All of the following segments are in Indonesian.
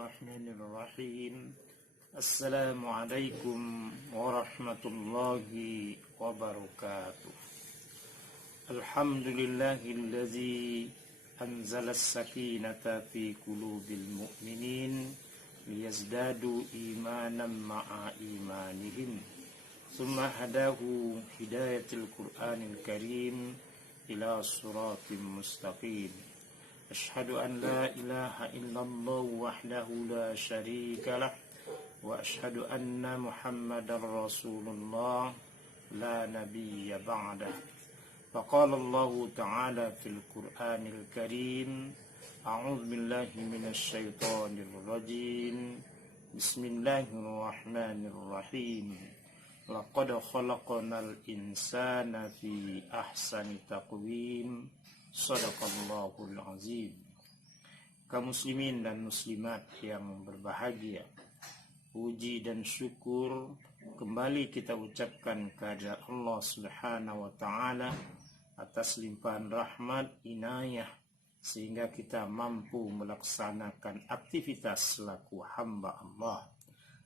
Bismillahirrahmanirrahim. Assalamualaikum warahmatullahi wabarakatuh. Alhamdulillahilladzi anzala as-sakinata fi qulubil mu'minin liyazdadu imanan ma'a imanihim. Summa hadahu hidayatul Qur'anil Karim ila siratim mustaqim. Asyhadu an la ilaha illallah wahdahu la syarika lah wa asyhadu anna Muhammadar Rasulullah la nabiyya ba'dah. Faqala Allah ta'ala fil Qur'anil Karim, a'udzu billahi minasy syaithanir rajim. Bismillahirrahmanirrahim. Laqad khalaqnal insana fi ahsani taqwim. Shadaqallahul azim. Kaum muslimin dan muslimat yang berbahagia, puji dan syukur kembali kita ucapkan kepada Allah Subhanahu wa taala atas limpahan rahmat inayah sehingga kita mampu melaksanakan aktivitas selaku hamba Allah.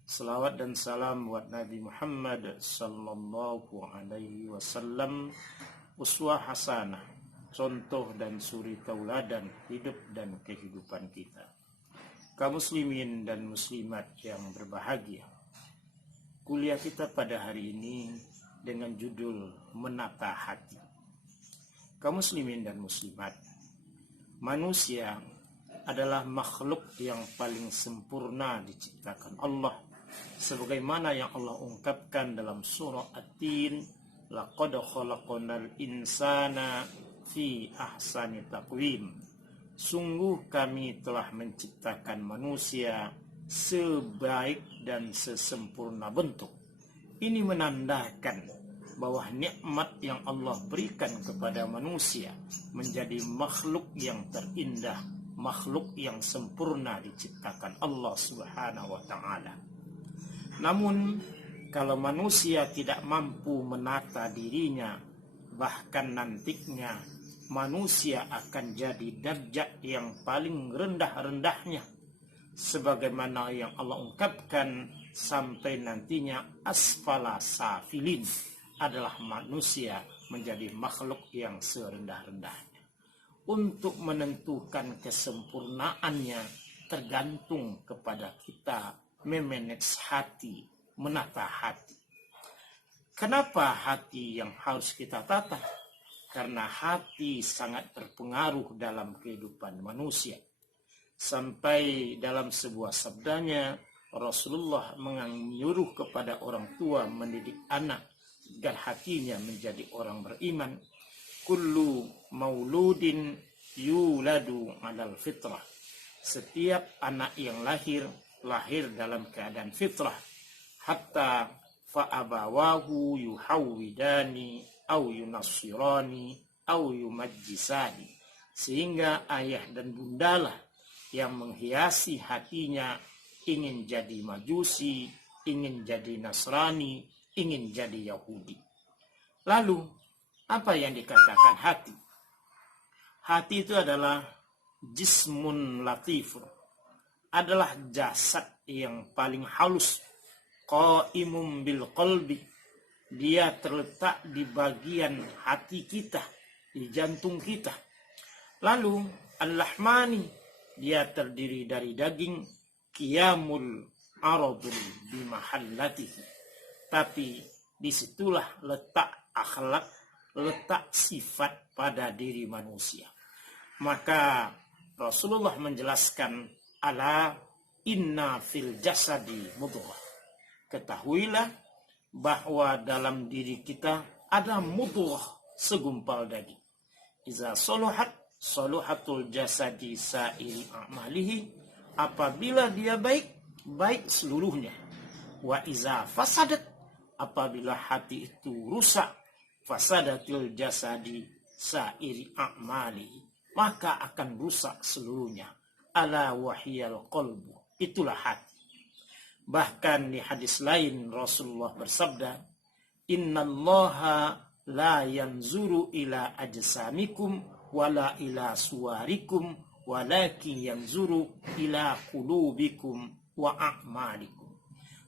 Selawat dan salam buat Nabi Muhammad sallallahu alaihi wasallam, uswah hasanah, contoh dan suri tauladan hidup dan kehidupan kita. Kaum muslimin dan muslimat yang berbahagia, kuliah kita pada hari ini dengan judul Menata Hati. Kaum muslimin dan muslimat, manusia adalah makhluk yang paling sempurna diciptakan Allah, sebagaimana yang Allah ungkapkan dalam surah At-Tin, laqad khalaqnal insana fi ahsani taqwim. Sungguh kami telah menciptakan manusia sebaik dan sesempurna bentuk. Ini menandakan bahwa nikmat yang Allah berikan kepada manusia menjadi makhluk yang terindah, makhluk yang sempurna diciptakan Allah Subhanahu wa taala. Namun kalau manusia tidak mampu menata dirinya, bahkan nantinya manusia akan jadi darjat yang paling rendah-rendahnya, sebagaimana yang Allah ungkapkan sampai nantinya asfala safilin, adalah manusia menjadi makhluk yang serendah-rendahnya. Untuk menentukan kesempurnaannya tergantung kepada kita memanage hati, menata hati. Kenapa hati yang harus kita tata? Karena hati sangat berpengaruh dalam kehidupan manusia. Sampai dalam sebuah sabdanya, Rasulullah menyuruh kepada orang tua mendidik anak agar hatinya menjadi orang beriman. Kullu mauludin yuladu 'alal fitrah. Setiap anak yang lahir dalam keadaan fitrah. Hatta fa'abawahu yuhawwidani au yunassirani au yumajjisani, sehingga ayah dan bundalah yang menghiasi hatinya ingin jadi majusi, ingin jadi Nasrani, ingin jadi Yahudi. Lalu apa yang dikatakan hati? Hati itu adalah jismun latifun, adalah jasad yang paling halus, qaimum bil qalbi. Dia terletak di bagian hati kita, di jantung kita. Lalu al-lahmani, dia terdiri dari daging, qiyamul aradul bimahallatihi. Tapi disitulah letak akhlak, letak sifat pada diri manusia. Maka Rasulullah menjelaskan, ala inna fil jasadi mudghah. Ketahuilah bahwa dalam diri kita ada mudghah, segumpal daging. Iza soluhat soluhatul jasadi sa'iri a'malihi. Apabila dia baik, baik seluruhnya. Wa iza fasadat, apabila hati itu rusak, fasadatul jasadi sa'iri a'malihi, maka akan rusak seluruhnya. Ala wahiyal qalbu, itulah hati. Bahkan di hadis lain Rasulullah bersabda, innallaha la yanzuru ila ajsamikum wala ila suwarikum walakin yanzuru ila qulubikum wa a'malikum.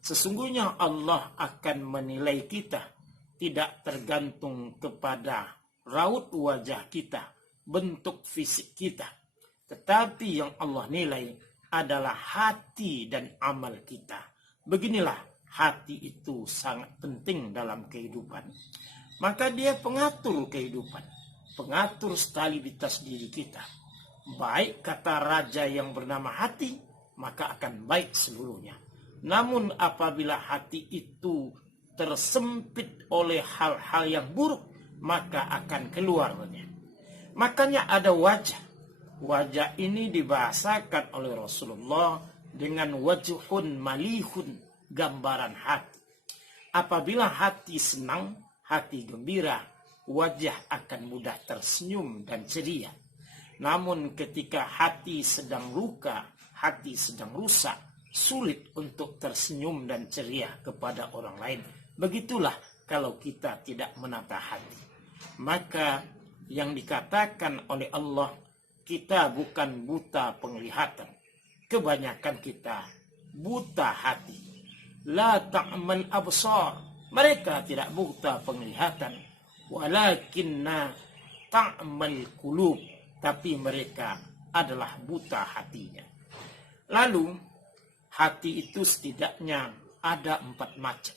Sesungguhnya Allah akan menilai kita tidak tergantung kepada raut wajah kita, bentuk fisik kita, tetapi yang Allah nilai adalah hati dan amal kita. Beginilah, hati itu sangat penting dalam kehidupan. Maka dia pengatur kehidupan, pengatur stabilitas diri kita. Baik kata raja yang bernama hati, maka akan baik seluruhnya. Namun apabila hati itu tersempit oleh hal-hal yang buruk, maka akan keluar banyak. Makanya ada wajah. Wajah ini dibahasakan oleh Rasulullah dengan wajhun malihun, gambaran hati. Apabila hati senang, hati gembira, wajah akan mudah tersenyum dan ceria. Namun ketika hati sedang luka, hati sedang rusak, sulit untuk tersenyum dan ceria kepada orang lain. Begitulah kalau kita tidak menata hati. Maka yang dikatakan oleh Allah, kita bukan buta penglihatan. Kebanyakan kita buta hati. La ta'mal absar. Mereka tidak buta penglihatan. Walakinna ta'mal qulub. Tapi mereka adalah buta hatinya. Lalu, hati itu setidaknya ada 4 macam.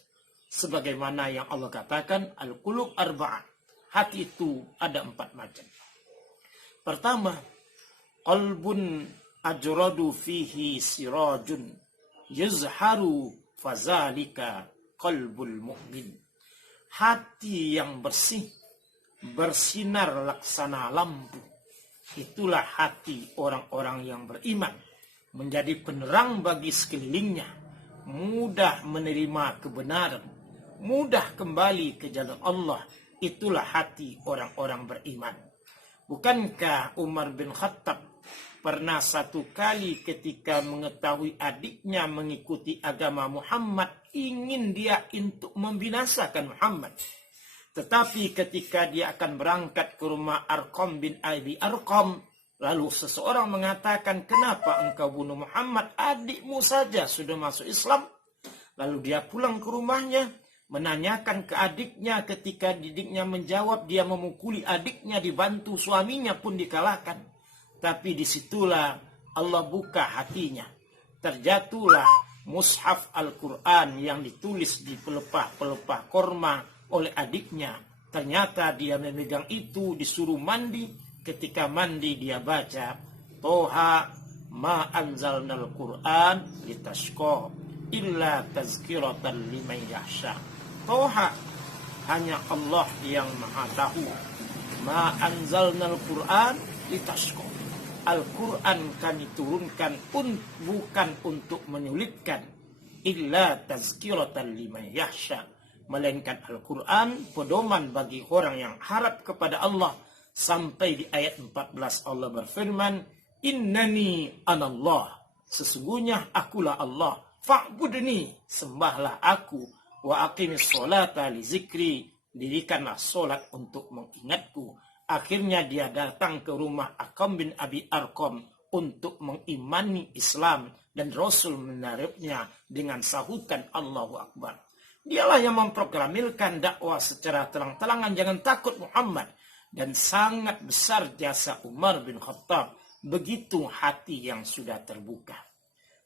Sebagaimana yang Allah katakan, al-qulub arba'ah. Hati itu ada 4 macam. Pertama, qalbun ajradu fihi sirajun yazharu fazalika qalbul mu'min. Hati yang bersih, bersinar laksana lampu. Itulah hati orang-orang yang beriman, menjadi penerang bagi sekelilingnya, mudah menerima kebenaran, mudah kembali ke jalan Allah. Itulah hati orang-orang beriman. Bukankah Umar bin Khattab pernah satu kali ketika mengetahui adiknya mengikuti agama Muhammad, ingin dia untuk membinasakan Muhammad. Tetapi ketika dia akan berangkat ke rumah Arqam bin Abi Arqam, lalu seseorang mengatakan, kenapa engkau bunuh Muhammad? Adikmu saja sudah masuk Islam. Lalu dia pulang ke rumahnya, menanyakan ke adiknya. Ketika adiknya menjawab, dia memukuli adiknya, dibantu suaminya pun dikalahkan. Tapi disitulah Allah buka hatinya. Terjatuhlah mushaf Al-Quran yang ditulis di pelepah-pelepah korma oleh adiknya. Ternyata dia memegang itu, disuruh mandi. Ketika mandi dia baca, Toha ma anzalnal Quran litashqa illa tazkiratan liman yakhsha. Toha, hanya Allah yang maha tahu. Ma anzalnal Quran litashqa. Al-Quran kami turunkan bukan untuk menyulitkan, illa tazkiratan liman yakhsha, melainkan Al-Quran pedoman bagi orang yang harap kepada Allah. Sampai di ayat 14 Allah berfirman, innani anallah, sesungguhnya akulah Allah, fa'budni, sembahlah aku, wa aqimis sholata li zikri, dirikanlah solat untuk mengingatku. Akhirnya dia datang ke rumah Arqam bin Abi Arqam untuk mengimani Islam, dan Rasul menarik-nya dengan sahutan Allahu Akbar. Dialah yang memproklamirkan dakwah secara terang-terangan, jangan takut Muhammad. Dan sangat besar jasa Umar bin Khattab. Begitu hati yang sudah terbuka.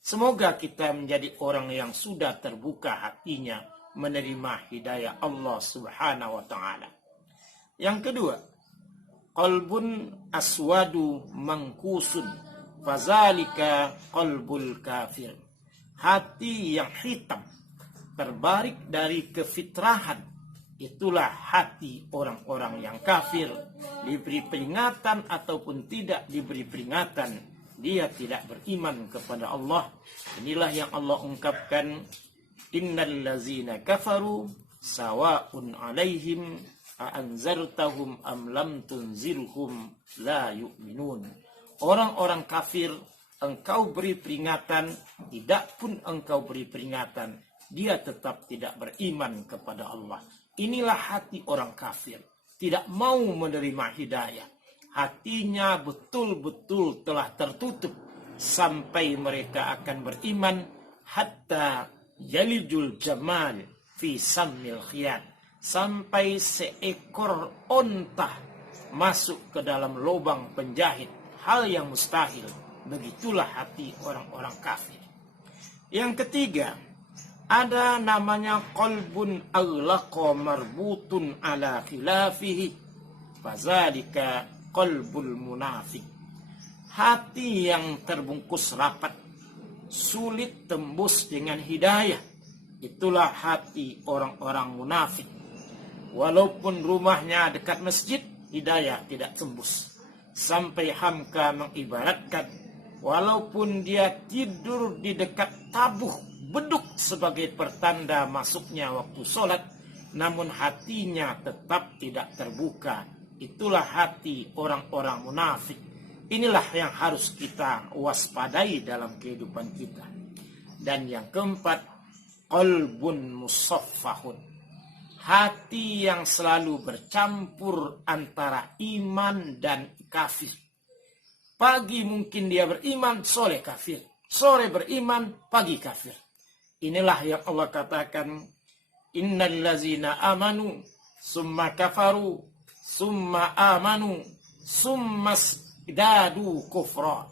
Semoga kita menjadi orang yang sudah terbuka hatinya, menerima hidayah Allah Subhanahu wa ta'ala. Yang kedua, qalbun aswadu mangkusun fazalika qalbul kafir. Hati yang hitam, terbarik dari kefitrahan, itulah hati orang-orang yang kafir. Diberi peringatan ataupun tidak diberi peringatan, dia tidak beriman kepada Allah. Inilah yang Allah ungkapkan, innal ladzina kafaru sawa'un 'alaihim a'anzartahum am lam tunzirhum la yu'minun. Orang-orang kafir, engkau beri peringatan, tidak pun engkau beri peringatan, dia tetap tidak beriman kepada Allah. Inilah hati orang kafir, tidak mau menerima hidayah. hatinya betul-betul telah tertutup sampai mereka akan beriman hatta yalijul jamal fi sammil khiyat, sampai seekor onta masuk ke dalam lubang penjahit, hal yang mustahil. Begitulah hati orang-orang kafir. Yang ketiga, ada namanya qalbun aghlaqa marbutun ala khilafihi, fazalika qalbul munafik. Hati yang terbungkus rapat, sulit tembus dengan hidayah, itulah hati orang-orang munafik. Walaupun rumahnya dekat masjid, hidayah tidak tembus. Sampai Hamka mengibaratkan, walaupun dia tidur di dekat tabuh beduk sebagai pertanda masuknya waktu sholat, namun hatinya tetap tidak terbuka. Itulah hati orang-orang munafik. Inilah yang harus kita waspadai dalam kehidupan kita. Dan yang keempat, qalbun musaffahun. Hati yang selalu bercampur antara iman dan kafir. Pagi mungkin dia beriman, sore kafir. Sore beriman, pagi kafir. Inilah yang Allah katakan, innal ladzina amanu summa kafaru summa amanu summa dadu kufra.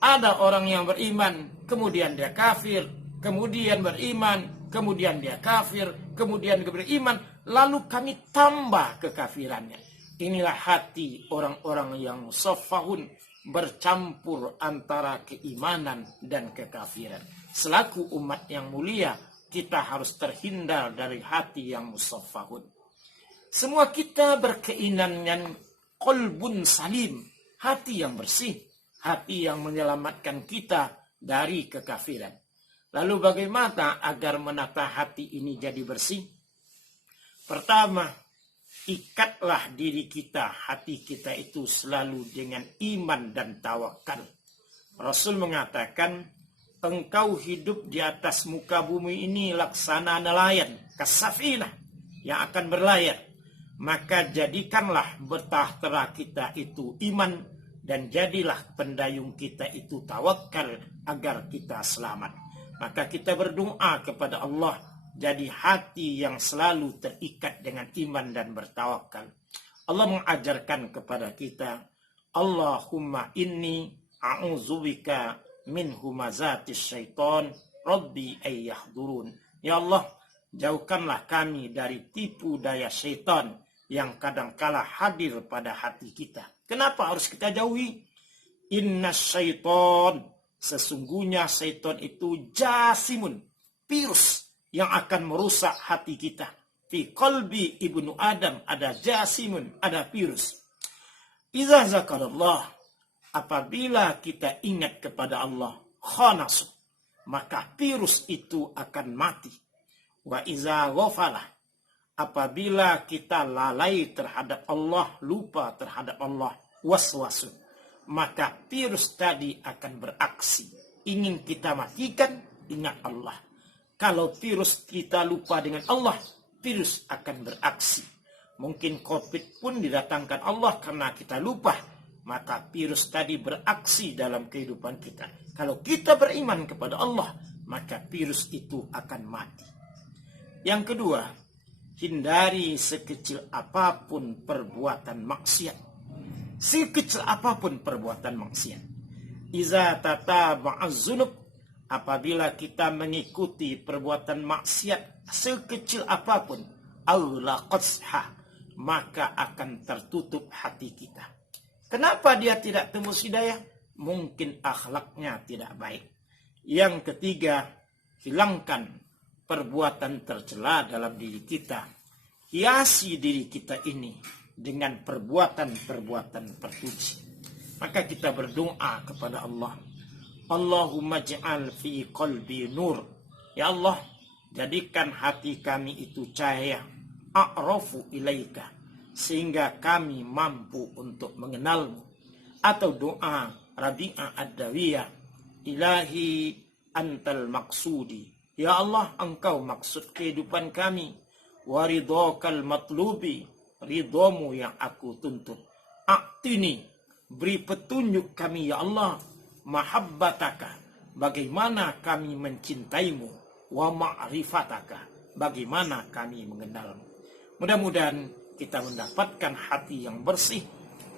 Ada orang yang beriman, kemudian dia kafir, kemudian beriman, kemudian dia kafir, kemudian beriman, lalu kami tambah kekafirannya. Inilah hati orang-orang yang musaffahun, bercampur antara keimanan dan kekafiran. Selaku umat yang mulia, kita harus terhindar dari hati yang musaffahun. Semua kita berkeinginan qalbun salim, hati yang bersih, hati yang menyelamatkan kita dari kekafiran. Lalu bagaimana agar menata hati ini jadi bersih? Pertama, ikatlah diri kita, hati kita itu selalu dengan iman dan tawakal. Rasul mengatakan, engkau hidup di atas muka bumi ini laksana nelayan, kasafinah, yang akan berlayar. Maka jadikanlah bahtera kita itu iman, dan jadilah pendayung kita itu tawakal agar kita selamat. Maka kita berdoa kepada Allah, jadi hati yang selalu terikat dengan iman dan bertawakal. Allah mengajarkan kepada kita, Allahumma inni a'udzubika min humazatis syaitan, Rabbi ayyahdurun. Ya Allah, jauhkanlah kami dari tipu daya syaitan yang kadangkala hadir pada hati kita. Kenapa harus kita jauhi? Inna syaitan, sesungguhnya syaitan itu jasimun, virus yang akan merusak hati kita. Fi qalbi ibnu Adam ada jasimun, ada virus. Iza zakarallah, apabila kita ingat kepada Allah, khanasu, maka virus itu akan mati. Wa iza ghafalah, apabila kita lalai terhadap Allah, lupa terhadap Allah, waswasun, maka virus tadi akan beraksi. Ingin kita matikan, ingat Allah. Kalau virus kita lupa dengan Allah, virus akan beraksi. Mungkin COVID pun didatangkan Allah karena kita lupa. Maka virus tadi beraksi dalam kehidupan kita. Kalau kita beriman kepada Allah, maka virus itu akan mati. Yang kedua, hindari sekecil apapun perbuatan maksiat. Sekecil apapun perbuatan maksiat. Iza tataba'az dzunub, apabila kita mengikuti perbuatan maksiat sekecil apapun, aula qasha, maka akan tertutup hati kita. Kenapa dia tidak tembus hidayah? Mungkin akhlaknya tidak baik. Yang ketiga, hilangkan perbuatan tercela dalam diri kita. Hiasi diri kita ini dengan perbuatan-perbuatan terpuji. Maka kita berdoa kepada Allah, Allahumma ja'al fi qalbi nur. Ya Allah, jadikan hati kami itu cahaya, a'rafu ilaika, sehingga kami mampu untuk mengenalmu. Atau doa Rabi'ah ad-Dawiyah, Ilahi antal maksudi, ya Allah, engkau maksud kehidupan kami. Waridhokal matlubi, ridhomu yang aku tuntut. Aktini Beri petunjuk kami ya Allah, mahabbataka, bagaimana kami mencintaimu, wa ma'rifataka, bagaimana kami mengenalmu. Mudah-mudahan kita mendapatkan hati yang bersih,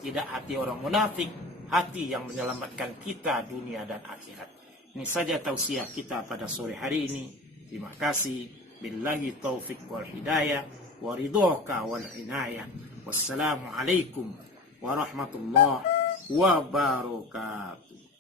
tidak hati orang munafik, hati yang menyelamatkan kita dunia dan akhirat. Ini saja tausiah kita pada sore hari ini. Terima kasih. Billahi taufiq wal hidayah wa ridhaka wal inayah. Wassalamualaikum warahmatullahi wabarakatuh.